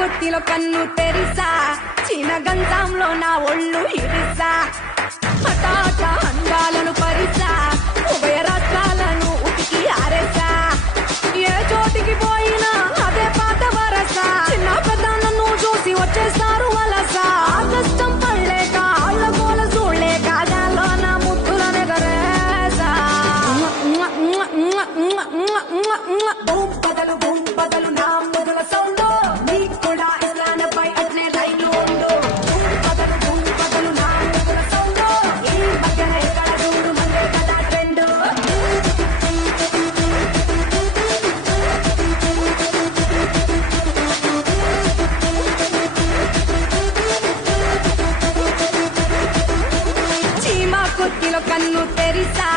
కొట్టిలో కన్ను తెరిసా చీన గంధంలో నా ఒళ్ళు ఇరిసా హఠాట అందాలను పరిసా ఉభయ రాష్ట్రాలను ఉతికి ఆరేసా ఏ చోటికి పోయినా అదే పాత వరస చిన్న పెద్ద నన్ను చూసి వచ్చేస్తారు వలస కష్టం పడలేక ఆళ్ళ గోల చూడలేక గాల్లో నా ముద్దులనే గరేసా బదులు నా ముదుల సౌండ్ నీకు కూడా ఇస్లానపై అట్లే రైలు ఉండు బదులు నా ముదుల సౌండ్ ఈ మధ్యన ఎక్కడ చూడు మందే కదా ట్రెండ్ చీమ కొట్టిలో కన్ను తెరిసా